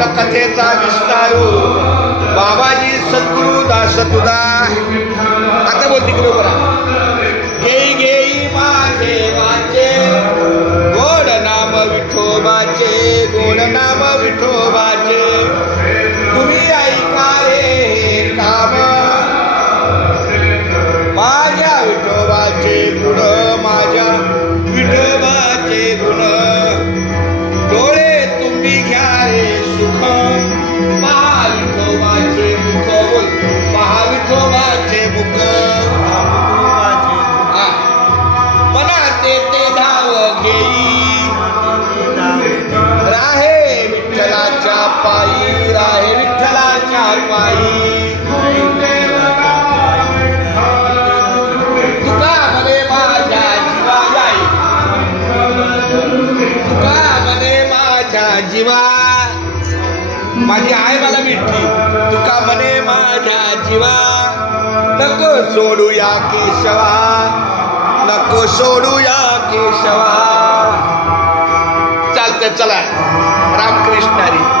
पुराण कथेचा विस्तारू बाबाजी सद्गुरु दास तुदा आता बोलती की बरोबर घेई घेई माझे वाचे गोड नाम विठोबाचे गोड नाम विठोबाचे तुम्ही ऐका रे काम माझ्या विठोबाचे गुण माझ्या विठोबाचे गुण डोळे तुम्ही घ्या रे सुख महाविठोबाचे मुख बोल महाविठोबाचे मुख मनाते ते धाव घेई राहे विठ्ठलाच्या पायी राहे विठ्ठलाच्या पायी तुका मने माझ्या जीवा जाई तुका मने माझ्या जीवा माझी आहे मला विठ्ठी तुका मने माझ्या जीवा नको सोडूया केशवा नको सोडूया केशवा चालते चला रामकृष्ण हरी